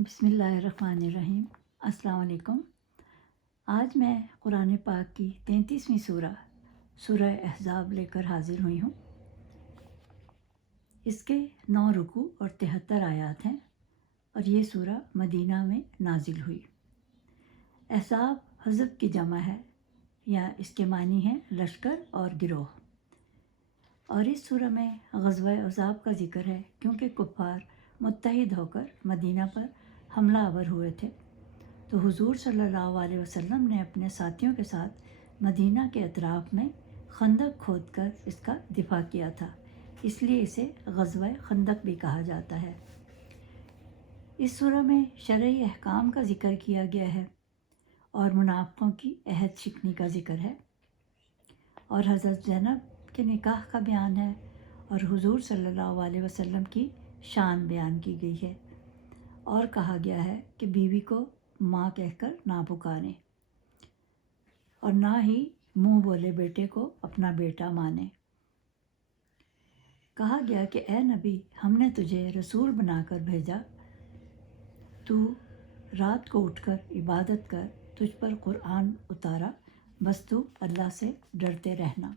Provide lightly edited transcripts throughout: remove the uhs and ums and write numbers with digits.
بسم اللہ الرحمن الرحیم۔ السلام علیکم۔ آج میں قرآن پاک کی 33ویں سورہ احزاب لے کر حاضر ہوئی ہوں۔ اس کے 9 رکوع اور 73 آیات ہیں اور یہ سورہ مدینہ میں نازل ہوئی۔ احزاب حزب کی جمع ہے یا اس کے معنی ہے لشکر اور گروہ، اور اس سورہ میں غزوہ احزاب کا ذکر ہے کیونکہ کفار متحد ہو کر مدینہ پر حملہ آور ہوئے تھے، تو حضور صلی اللہ علیہ وسلم نے اپنے ساتھیوں کے ساتھ مدینہ کے اطراف میں خندق کھود کر اس کا دفاع کیا تھا، اس لیے اسے غزوہ خندق بھی کہا جاتا ہے۔ اس سورہ میں شرعی احکام کا ذکر کیا گیا ہے اور منافقوں کی عہد شکنی کا ذکر ہے، اور حضرت زینب کے نکاح کا بیان ہے، اور حضور صلی اللہ علیہ وسلم کی شان بیان کی گئی ہے، اور کہا گیا ہے کہ بیوی کو ماں کہہ کر نہ پکاریں اور نہ ہی منہ بولے بیٹے کو اپنا بیٹا مانیں۔ کہا گیا کہ اے نبی، ہم نے تجھے رسول بنا کر بھیجا، تو رات کو اٹھ کر عبادت کر، تجھ پر قرآن اتارا، بس تو اللہ سے ڈرتے رہنا۔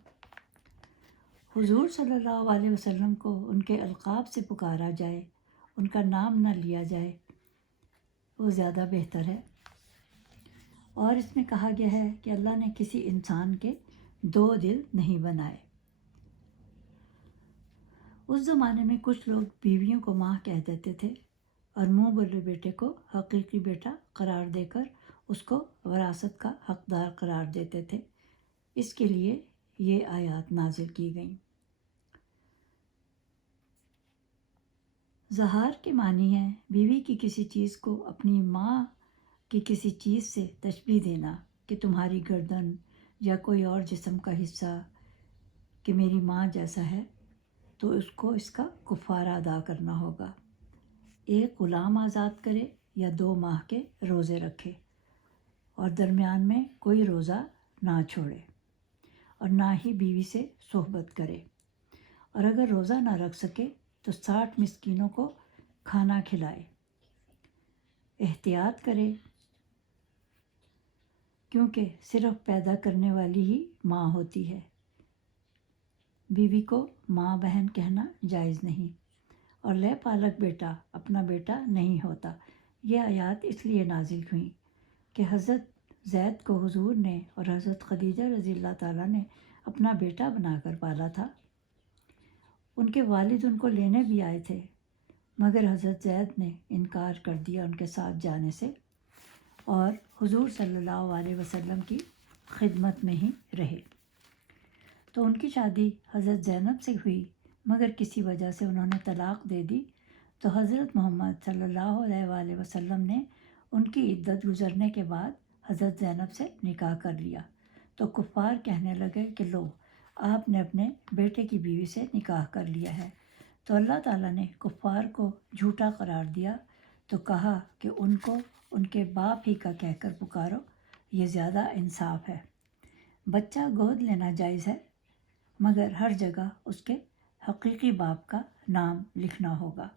حضور صلی اللہ علیہ وسلم کو ان کے القاب سے پکارا جائے، ان کا نام نہ لیا جائے، وہ زیادہ بہتر ہے۔ اور اس میں کہا گیا ہے کہ اللہ نے کسی انسان کے 2 دل نہیں بنائے۔ اس زمانے میں کچھ لوگ بیویوں کو ماں کہہ دیتے تھے اور منہ بولے بیٹے کو حقیقی بیٹا قرار دے کر اس کو وراثت کا حقدار قرار دیتے تھے، اس کے لیے یہ آیات نازل کی گئیں۔ ظہار کے معنی ہے بیوی کی کسی چیز کو اپنی ماں کی کسی چیز سے تشبیہ دینا، کہ تمہاری گردن یا کوئی اور جسم کا حصہ کہ میری ماں جیسا ہے، تو اس کو اس کا کفارہ ادا کرنا ہوگا۔ ایک غلام آزاد کرے یا 2 ماہ کے روزے رکھے، اور درمیان میں کوئی روزہ نہ چھوڑے، اور نہ ہی بیوی سے صحبت کرے، اور اگر روزہ نہ رکھ سکے تو 60 مسکینوں کو کھانا کھلائے۔ احتیاط کرے، کیونکہ صرف پیدا کرنے والی ہی ماں ہوتی ہے، بیوی کو ماں بہن کہنا جائز نہیں، اور لے پالک بیٹا اپنا بیٹا نہیں ہوتا۔ یہ آیات اس لیے نازل ہوئیں کہ حضرت زید کو حضور نے اور حضرت خدیجہ رضی اللہ تعالیٰ نے اپنا بیٹا بنا کر پالا تھا۔ ان کے والد ان کو لینے بھی آئے تھے، مگر حضرت زید نے انکار کر دیا ان کے ساتھ جانے سے، اور حضور صلی اللہ علیہ وسلم کی خدمت میں ہی رہے۔ تو ان کی شادی حضرت زینب سے ہوئی، مگر کسی وجہ سے انہوں نے طلاق دے دی، تو حضرت محمد صلی اللہ علیہ وآلہ وسلم نے ان کی عدت گزرنے کے بعد حضرت زینب سے نکاح کر لیا، تو کفار کہنے لگے کہ لو، آپ نے اپنے بیٹے کی بیوی سے نکاح کر لیا ہے، تو اللہ تعالیٰ نے کفار کو جھوٹا قرار دیا، تو کہا کہ ان کو ان کے باپ ہی کا کہہ کر پکارو، یہ زیادہ انصاف ہے۔ بچہ گود لینا جائز ہے، مگر ہر جگہ اس کے حقیقی باپ کا نام لکھنا ہوگا،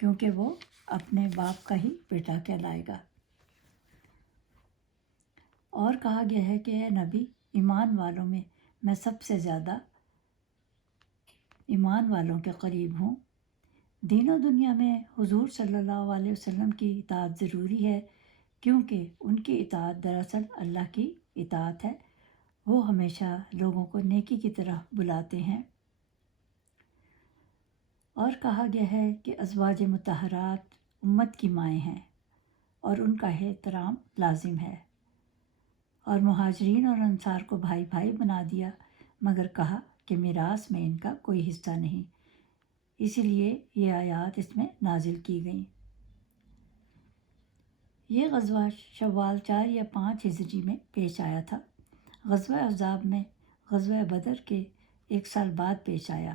کیونکہ وہ اپنے باپ کا ہی بیٹا کہلائے گا۔ اور کہا گیا ہے کہ اے نبی، ایمان والوں میں سب سے زیادہ ایمان والوں کے قریب ہوں۔ دین و دنیا میں حضور صلی اللہ علیہ وسلم کی اطاعت ضروری ہے، کیونکہ ان کی اطاعت دراصل اللہ کی اطاعت ہے، وہ ہمیشہ لوگوں کو نیکی کی طرف بلاتے ہیں۔ اور کہا گیا ہے کہ ازواج مطہرات امت کی مائیں ہیں اور ان کا احترام لازم ہے، اور مہاجرین اور انصار کو بھائی بھائی بنا دیا، مگر کہا کہ میراث میں ان کا کوئی حصہ نہیں، اسی لیے یہ آیات اس میں نازل کی گئیں۔ یہ غزوہ شوال 4 یا 5 ہجری میں پیش آیا تھا۔ غزوہ احزاب میں غزوہ بدر کے 1 سال بعد پیش آیا،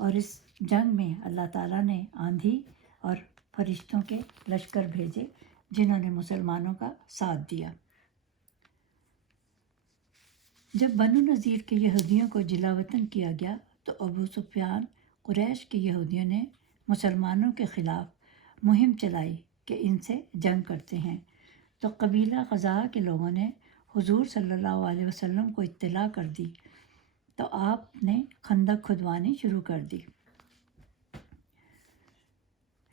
اور اس جنگ میں اللہ تعالیٰ نے آندھی اور فرشتوں کے لشکر بھیجے جنہوں نے مسلمانوں کا ساتھ دیا۔ جب بنو نذیر کے یہودیوں کو جلا وطن کیا گیا، تو ابو سفیان قریش کے یہودیوں نے مسلمانوں کے خلاف مہم چلائی کہ ان سے جنگ کرتے ہیں، تو قبیلہ خزاعہ کے لوگوں نے حضور صلی اللہ علیہ وسلم کو اطلاع کر دی، تو آپ نے خندق کھدوانی شروع کر دی۔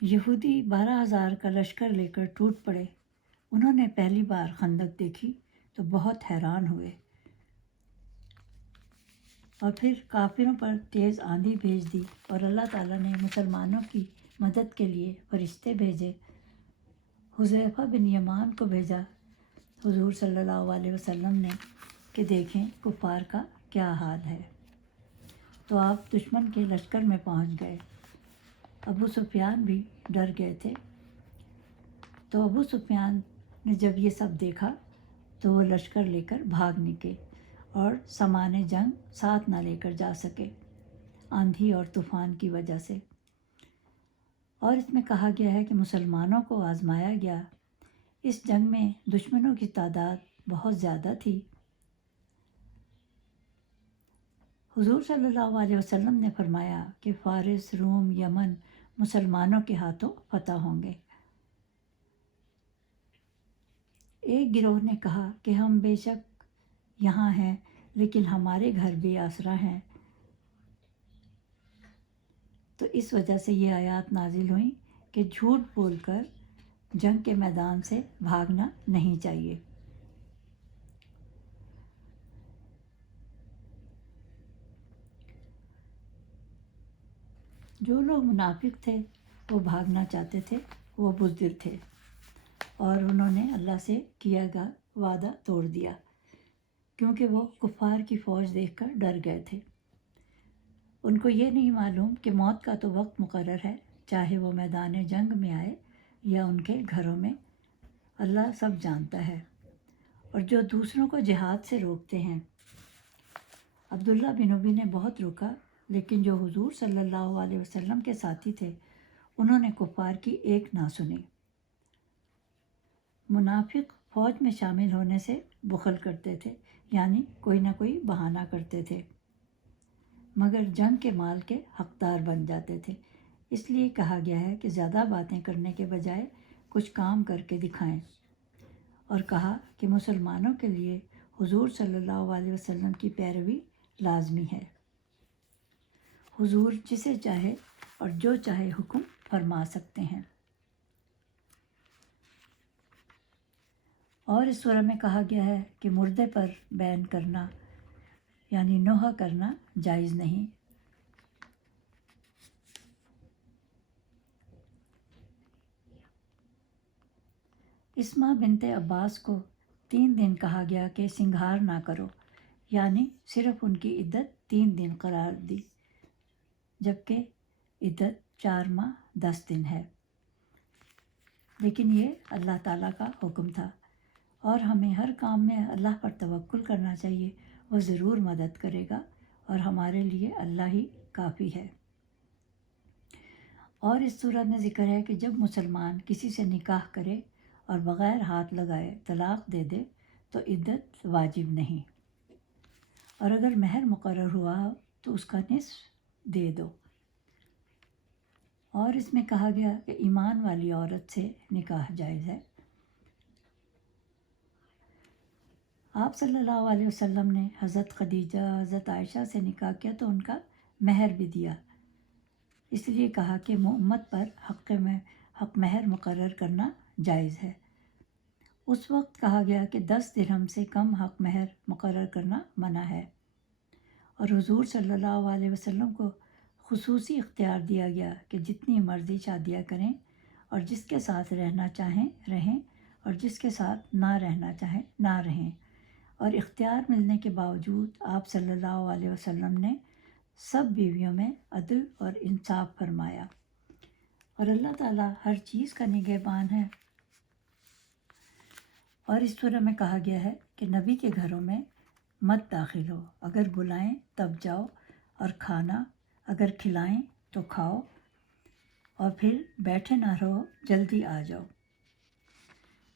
یہودی 12,000 کا لشکر لے کر ٹوٹ پڑے۔ انہوں نے پہلی بار خندق دیکھی تو بہت حیران ہوئے، اور پھر کافروں پر تیز آندھی بھیج دی، اور اللہ تعالیٰ نے مسلمانوں کی مدد کے لیے فرشتے بھیجے۔ حذیفہ بن یمان کو بھیجا حضور صلی اللہ علیہ وسلم نے کہ دیکھیں کفار کا کیا حال ہے، تو آپ دشمن کے لشکر میں پہنچ گئے۔ ابو سفیان بھی ڈر گئے تھے، تو ابو سفیان نے جب یہ سب دیکھا تو وہ لشکر لے کر بھاگ نکلے اور سامان جنگ ساتھ نہ لے کر جا سکے آندھی اور طوفان کی وجہ سے۔ اور اس میں کہا گیا ہے کہ مسلمانوں کو آزمایا گیا۔ اس جنگ میں دشمنوں کی تعداد بہت زیادہ تھی۔ حضور صلی اللہ علیہ وسلم نے فرمایا کہ فارس، روم، یمن مسلمانوں کے ہاتھوں فتح ہوں گے۔ ایک گروہ نے کہا کہ ہم بے شک یہاں ہیں، لیکن ہمارے گھر بے آسرا ہیں، تو اس وجہ سے یہ آیات نازل ہوئیں کہ جھوٹ بول کر جنگ کے میدان سے بھاگنا نہیں چاہیے۔ جو لوگ منافق تھے وہ بھاگنا چاہتے تھے، وہ بزدل تھے، اور انہوں نے اللہ سے کیا گیا وعدہ توڑ دیا، کیونکہ وہ کفار کی فوج دیکھ کر ڈر گئے تھے۔ ان کو یہ نہیں معلوم کہ موت کا تو وقت مقرر ہے، چاہے وہ میدان جنگ میں آئے یا ان کے گھروں میں، اللہ سب جانتا ہے۔ اور جو دوسروں کو جہاد سے روکتے ہیں، عبداللہ بن ابی نے بہت روکا، لیکن جو حضور صلی اللہ علیہ وسلم کے ساتھی تھے انہوں نے کفار کی ایک نہ سنی۔ منافق فوج میں شامل ہونے سے بخل کرتے تھے، یعنی کوئی نہ کوئی بہانہ کرتے تھے، مگر جنگ کے مال کے حقدار بن جاتے تھے۔ اس لیے کہا گیا ہے کہ زیادہ باتیں کرنے کے بجائے کچھ کام کر کے دکھائیں، اور کہا کہ مسلمانوں کے لیے حضور صلی اللہ علیہ وسلم کی پیروی لازمی ہے۔ حضور جسے چاہے اور جو چاہے حکم فرما سکتے ہیں۔ اور اس سورہ میں کہا گیا ہے کہ مردے پر بیان کرنا یعنی نوحہ کرنا جائز نہیں۔ اسماء بنت عباس کو 3 دن کہا گیا کہ سنگھار نہ کرو، یعنی صرف ان کی عدت 3 دن قرار دی، جبکہ عدت 4 ماہ 10 دن ہے۔ لیکن یہ اللہ تعالیٰ کا حکم تھا، اور ہمیں ہر کام میں اللہ پر توکل کرنا چاہیے، وہ ضرور مدد کرے گا، اور ہمارے لیے اللہ ہی کافی ہے۔ اور اس صورت میں ذکر ہے کہ جب مسلمان کسی سے نکاح کرے اور بغیر ہاتھ لگائے طلاق دے دے تو عدت واجب نہیں، اور اگر مہر مقرر ہوا ہو تو اس کا نصف دے دو۔ اور اس میں کہا گیا کہ ایمان والی عورت سے نکاح جائز ہے۔ آپ صلی اللہ علیہ وسلم نے حضرت خدیجہ، حضرت عائشہ سے نکاح کیا تو ان کا مہر بھی دیا، اس لیے کہا کہ امت پر حق مہر مقرر کرنا جائز ہے۔ اس وقت کہا گیا کہ 10 درہم سے کم حق مہر مقرر کرنا منع ہے، اور حضور صلی اللہ علیہ وسلم کو خصوصی اختیار دیا گیا کہ جتنی مرضی شادیاں کریں، اور جس کے ساتھ رہنا چاہیں رہیں، اور جس کے ساتھ نہ رہنا چاہیں نہ رہیں۔ اور اختیار ملنے کے باوجود آپ صلی اللہ علیہ وسلم نے سب بیویوں میں عدل اور انصاف فرمایا، اور اللہ تعالیٰ ہر چیز کا نگہبان ہے۔ اور اس سورہ میں کہا گیا ہے کہ نبی کے گھروں میں مت داخل ہو، اگر بلائیں تب جاؤ، اور کھانا اگر کھلائیں تو کھاؤ، اور پھر بیٹھے نہ رہو، جلدی آ جاؤ۔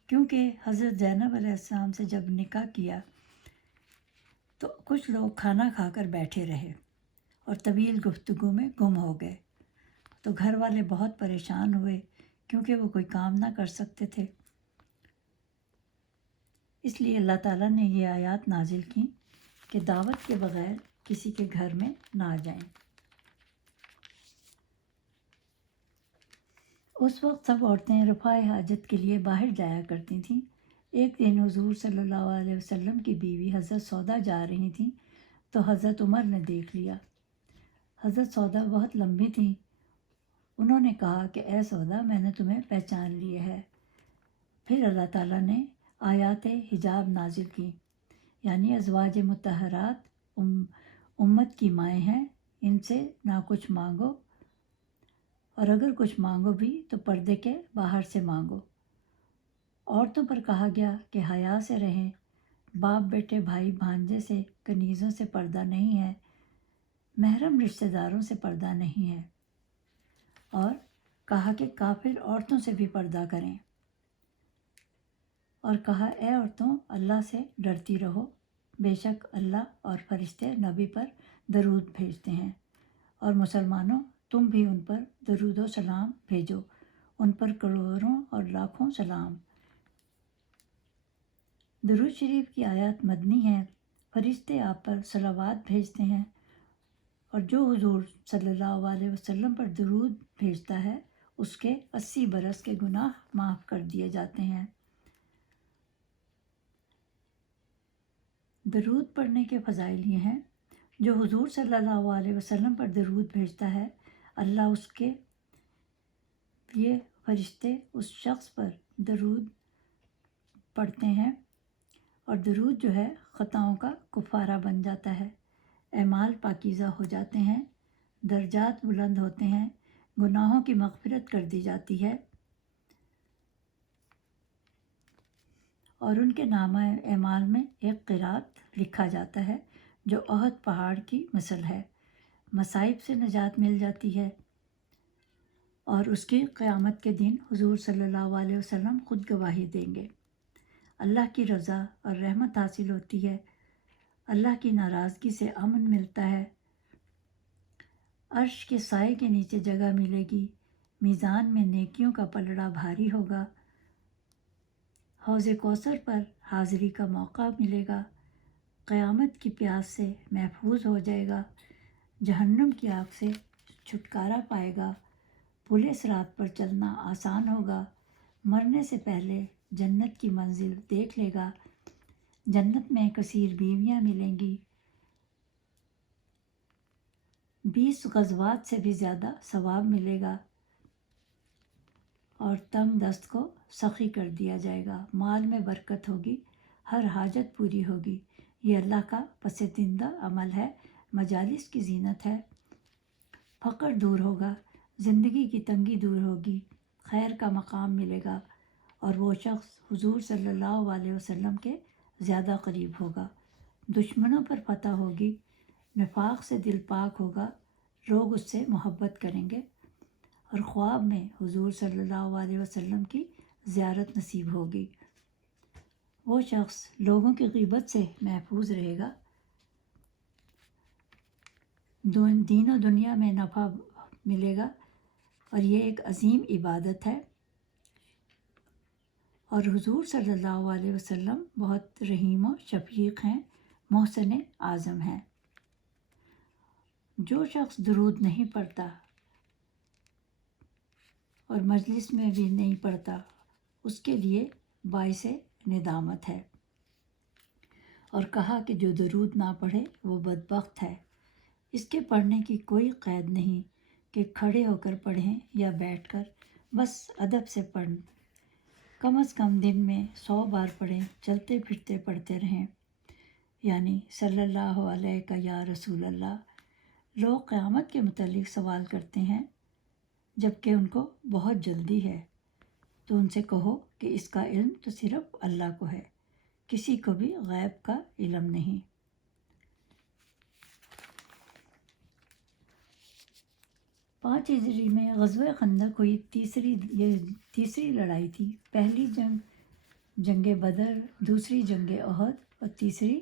کیونکہ حضرت زینب علیہ السلام سے جب نکاح کیا تو کچھ لوگ کھانا کھا کر بیٹھے رہے اور طویل گفتگو میں گم ہو گئے، تو گھر والے بہت پریشان ہوئے کیونکہ وہ کوئی کام نہ کر سکتے تھے۔ اس لیے اللہ تعالیٰ نے یہ آیات نازل کی کہ دعوت کے بغیر کسی کے گھر میں نہ جائیں۔ اس وقت سب عورتیں رفع حاجت کے لیے باہر جایا کرتی تھیں۔ ایک دن حضور صلی اللہ علیہ وسلم کی بیوی حضرت سودا جا رہی تھیں تو حضرت عمر نے دیکھ لیا۔ حضرت سودا بہت لمبی تھیں۔ انہوں نے کہا کہ اے سودا، میں نے تمہیں پہچان لیا ہے۔ پھر اللہ تعالیٰ نے آیات حجاب نازل کی، یعنی ازواج مطہرات امت کی مائیں ہیں، ان سے نہ کچھ مانگو، اور اگر کچھ مانگو بھی تو پردے کے باہر سے مانگو۔ عورتوں پر کہا گیا کہ حیا سے رہیں، باپ بیٹے بھائی بھانجے سے کنیزوں سے پردہ نہیں ہے، محرم رشتہ داروں سے پردہ نہیں ہے، اور کہا کہ کافر عورتوں سے بھی پردہ کریں، اور کہا اے عورتوں اللہ سے ڈرتی رہو، بے شک اللہ اور فرشتے نبی پر درود بھیجتے ہیں، اور مسلمانوں تم بھی ان پر درود و سلام بھیجو، ان پر کروڑوں اور لاکھوں سلام۔ درود شریف کی آیات مدنی ہیں، فرشتے آپ پر صلوات بھیجتے ہیں، اور جو حضور صلی اللہ علیہ وسلم پر درود بھیجتا ہے اس کے 80 برس کے گناہ معاف کر دیے جاتے ہیں۔ درود پڑھنے کے فضائل یہ ہیں، جو حضور صلی اللہ علیہ وسلم پر درود بھیجتا ہے، اللہ اس کے یہ فرشتے اس شخص پر درود پڑھتے ہیں، اور درود جو ہے خطاؤں کا کفارہ بن جاتا ہے، اعمال پاکیزہ ہو جاتے ہیں، درجات بلند ہوتے ہیں، گناہوں کی مغفرت کر دی جاتی ہے، اور ان کے نامہ اعمال میں ایک قرات لکھا جاتا ہے جو احد پہاڑ کی مثل ہے، مصائب سے نجات مل جاتی ہے، اور اس کی قیامت کے دن حضور صلی اللہ علیہ وسلم خود گواہی دیں گے، اللہ کی رضا اور رحمت حاصل ہوتی ہے، اللہ کی ناراضگی سے امن ملتا ہے، عرش کے سائے کے نیچے جگہ ملے گی، میزان میں نیکیوں کا پلڑا بھاری ہوگا، حوض کوثر پر حاضری کا موقع ملے گا، قیامت کی پیاس سے محفوظ ہو جائے گا، جہنم کی آگ سے چھٹکارا پائے گا، پلِ صراط پر چلنا آسان ہوگا، مرنے سے پہلے جنت کی منزل دیکھ لے گا، جنت میں کثیر بیویاں ملیں گی، 20 غزوات سے بھی زیادہ ثواب ملے گا، اور تنگ دست کو سخی کر دیا جائے گا، مال میں برکت ہوگی، ہر حاجت پوری ہوگی، یہ اللہ کا پسندیدہ عمل ہے، مجالس کی زینت ہے، فقر دور ہوگا، زندگی کی تنگی دور ہوگی، خیر کا مقام ملے گا، اور وہ شخص حضور صلی اللہ علیہ وسلم کے زیادہ قریب ہوگا، دشمنوں پر فتح ہوگی، نفاق سے دل پاک ہوگا، لوگ اس سے محبت کریں گے، اور خواب میں حضور صلی اللہ علیہ وسلم کی زیارت نصیب ہوگی، وہ شخص لوگوں کی غیبت سے محفوظ رہے گا، دین و دنیا میں نفع ملے گا، اور یہ ایک عظیم عبادت ہے، اور حضور صلی اللہ علیہ وسلم بہت رحیم و شفیق ہیں، محسن اعظم ہیں۔ جو شخص درود نہیں پڑھتا اور مجلس میں بھی نہیں پڑھتا، اس کے لیے باعث ندامت ہے، اور کہا کہ جو درود نہ پڑھے وہ بدبخت ہے۔ اس کے پڑھنے کی کوئی قید نہیں کہ کھڑے ہو کر پڑھیں یا بیٹھ کر، بس ادب سے پڑھیں، کم از کم دن میں 100 بار پڑھیں، چلتے پھرتے پڑھتے رہیں، یعنی صلی اللہ علیہ یا رسول اللہ۔ لوگ قیامت کے متعلق سوال کرتے ہیں، جبکہ ان کو بہت جلدی ہے، تو ان سے کہو کہ اس کا علم تو صرف اللہ کو ہے، کسی کو بھی غیب کا علم نہیں۔ 5 ہجری میں غزوہ خندق ہوئی، یہ تیسری لڑائی تھی، پہلی جنگ بدر، دوسری جنگ احد، اور تیسری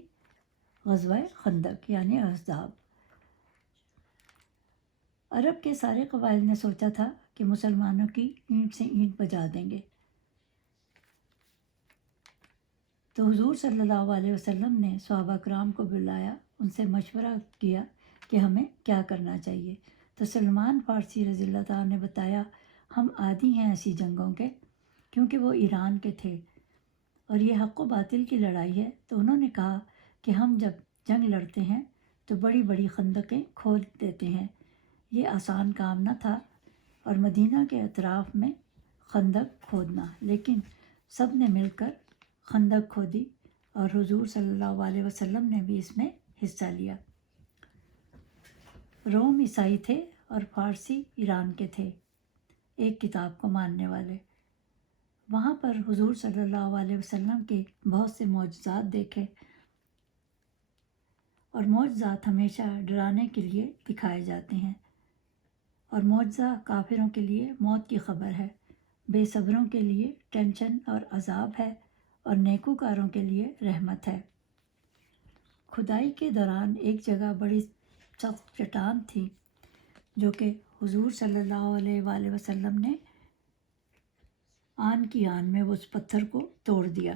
غزوہ خندق یعنی احزاب۔ عرب کے سارے قبائل نے سوچا تھا کہ مسلمانوں کی اینٹ سے اینٹ بجا دیں گے۔ تو حضور صلی اللہ علیہ وسلم نے صحابہ کرام کو بلایا، ان سے مشورہ کیا کہ ہمیں کیا کرنا چاہیے۔ تو سلمان فارسی رضی اللہ تعالیٰ نے بتایا، ہم عادی ہیں ایسی جنگوں کے، کیونکہ وہ ایران کے تھے اور یہ حق و باطل کی لڑائی ہے۔ تو انہوں نے کہا کہ ہم جب جنگ لڑتے ہیں تو بڑی بڑی خندقیں کھود دیتے ہیں۔ یہ آسان کام نہ تھا اور مدینہ کے اطراف میں خندق کھودنا، لیکن سب نے مل کر خندق کھودی اور حضور صلی اللہ علیہ وسلم نے بھی اس میں حصہ لیا۔ روم عیسائی تھے اور فارسی ایران کے تھے، ایک کتاب کو ماننے والے۔ وہاں پر حضور صلی اللہ علیہ وسلم کے بہت سے معجزات دیکھے، اور معجزات ہمیشہ ڈرانے کے لیے دکھائے جاتے ہیں، اور معجزہ کافروں کے لیے موت کی خبر ہے، بے صبروں کے لیے ٹینشن اور عذاب ہے، اور نیکوکاروں کے لیے رحمت ہے۔ کھدائی کے دوران ایک جگہ بڑی سخت چٹان تھی جو کہ حضور صلی اللہ علیہ وآلہ وسلم نے آن کی آن میں اس پتھر کو توڑ دیا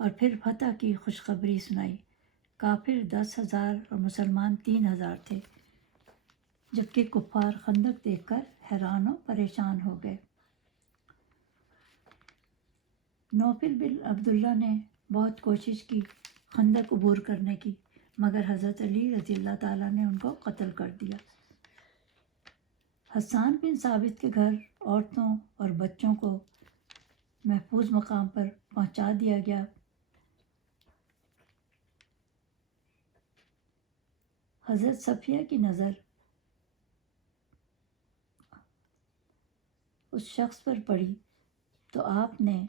اور پھر فتح کی خوشخبری سنائی۔ کافر 10,000 اور مسلمان 3,000 تھے، جبکہ کفار خندق دیکھ کر حیران و پریشان ہو گئے۔ نوفل بن عبداللہ نے بہت کوشش کی خندق عبور کرنے کی، مگر حضرت علی رضی اللہ تعالیٰ نے ان کو قتل کر دیا۔ حسان بن ثابت کے گھر عورتوں اور بچوں کو محفوظ مقام پر پہنچا دیا گیا۔ حضرت صفیہ کی نظر اس شخص پر پڑی تو آپ نے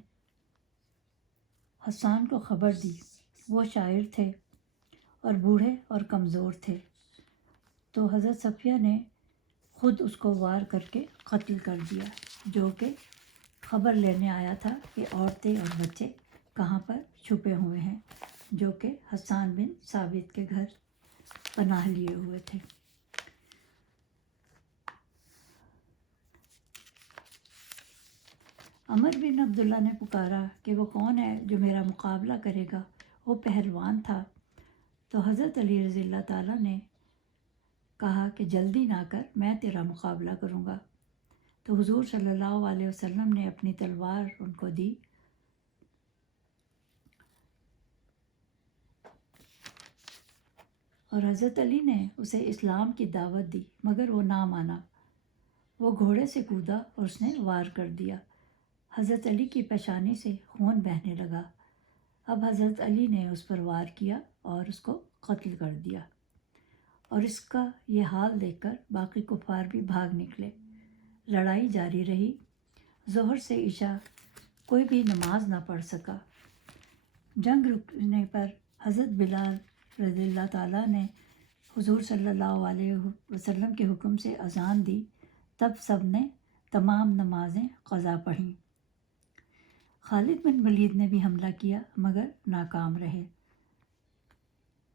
حسان کو خبر دی۔ وہ شاعر تھے اور بوڑھے اور کمزور تھے، تو حضرت صفیہ نے خود اس کو وار کر کے قتل کر دیا، جو کہ خبر لینے آیا تھا کہ عورتیں اور بچے کہاں پر چھپے ہوئے ہیں، جو کہ حسان بن ثابت کے گھر پناہ لیے ہوئے تھے۔ عمر بن عبداللہ نے پکارا کہ وہ کون ہے جو میرا مقابلہ کرے گا؟ وہ پہلوان تھا۔ تو حضرت علی رضی اللہ تعالیٰ نے کہا کہ جلدی نہ کر، میں تیرا مقابلہ کروں گا۔ تو حضور صلی اللہ علیہ وسلم نے اپنی تلوار ان کو دی، اور حضرت علی نے اسے اسلام کی دعوت دی، مگر وہ نہ مانا۔ وہ گھوڑے سے کودا اور اس نے وار کر دیا۔ حضرت علی کی پیشانی سے خون بہنے لگا۔ اب حضرت علی نے اس پر وار کیا اور اس کو قتل کر دیا، اور اس کا یہ حال دیکھ کر باقی کفار بھی بھاگ نکلے۔ لڑائی جاری رہی۔ ظہر سے عشاء کوئی بھی نماز نہ پڑھ سکا۔ جنگ رکنے پر حضرت بلال رضی اللہ تعالیٰ نے حضور صلی اللہ علیہ وسلم کے حکم سے اذان دی، تب سب نے تمام نمازیں قضا پڑھیں۔ خالد بن ولید نے بھی حملہ کیا مگر ناکام رہے۔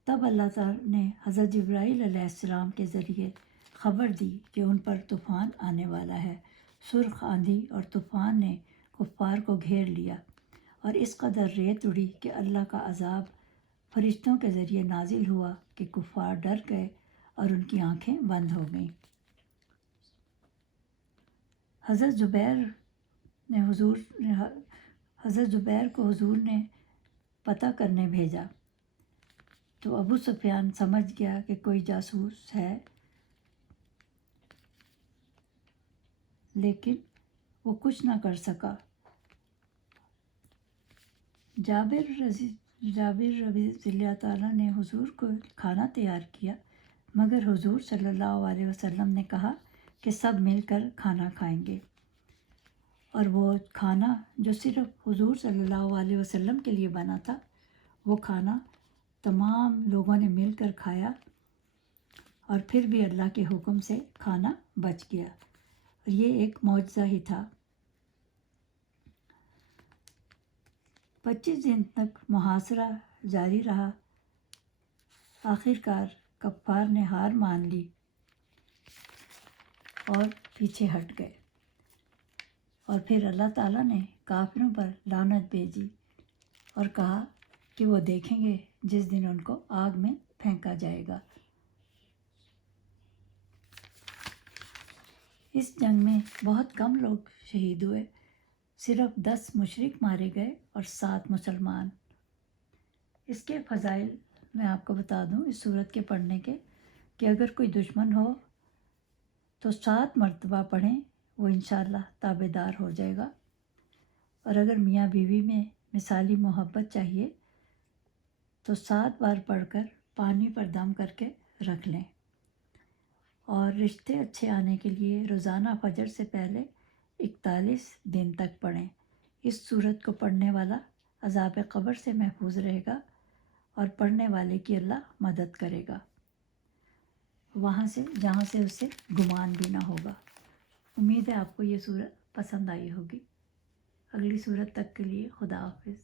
تب اللہ تعالیٰ نے حضرت جبرائیل علیہ السلام کے ذریعے خبر دی کہ ان پر طوفان آنے والا ہے۔ سرخ آندھی اور طوفان نے کفار کو گھیر لیا، اور اس قدر ریت اڑی کہ اللہ کا عذاب فرشتوں کے ذریعے نازل ہوا کہ کفار ڈر گئے اور ان کی آنکھیں بند ہو گئیں۔ حضرت زبیر کو حضور نے پتہ کرنے بھیجا، تو ابو سفیان سمجھ گیا کہ کوئی جاسوس ہے، لیکن وہ کچھ نہ کر سکا۔ جابر رضی اللہ تعالیٰ نے حضور کو کھانا تیار کیا، مگر حضور صلی اللہ علیہ وسلم نے کہا کہ سب مل کر کھانا کھائیں گے، اور وہ کھانا جو صرف حضور صلی اللہ علیہ وسلم کے لیے بنا تھا، وہ کھانا تمام لوگوں نے مل کر کھایا، اور پھر بھی اللہ کے حکم سے کھانا بچ گیا، اور یہ ایک معجزہ ہی تھا۔ 25 دن تک محاصرہ جاری رہا۔ آخر کار کفار نے ہار مان لی اور پیچھے ہٹ گئے، اور پھر اللہ تعالیٰ نے کافروں پر لعنت بھیجی اور کہا کہ وہ دیکھیں گے جس دن ان کو آگ میں پھینکا جائے گا۔ اس جنگ میں بہت کم لوگ شہید ہوئے، صرف 10 مشرک مارے گئے اور 7 مسلمان۔ اس کے فضائل میں آپ کو بتا دوں اس صورت کے پڑھنے کے، کہ اگر کوئی دشمن ہو تو 7 مرتبہ پڑھیں، وہ انشاءاللہ تابع دار ہو جائے گا، اور اگر میاں بیوی میں مثالی محبت چاہیے تو 7 بار پڑھ کر پانی پر دم کر کے رکھ لیں، اور رشتے اچھے آنے کے لیے روزانہ فجر سے پہلے 41 دن تک پڑھیں۔ اس صورت کو پڑھنے والا عذاب قبر سے محفوظ رہے گا، اور پڑھنے والے کی اللہ مدد کرے گا وہاں سے جہاں سے اسے گمان بھی نہ ہوگا۔ امید ہے آپ کو یہ صورت پسند آئی ہوگی۔ اگلی صورت تک کے لیے خدا حافظ۔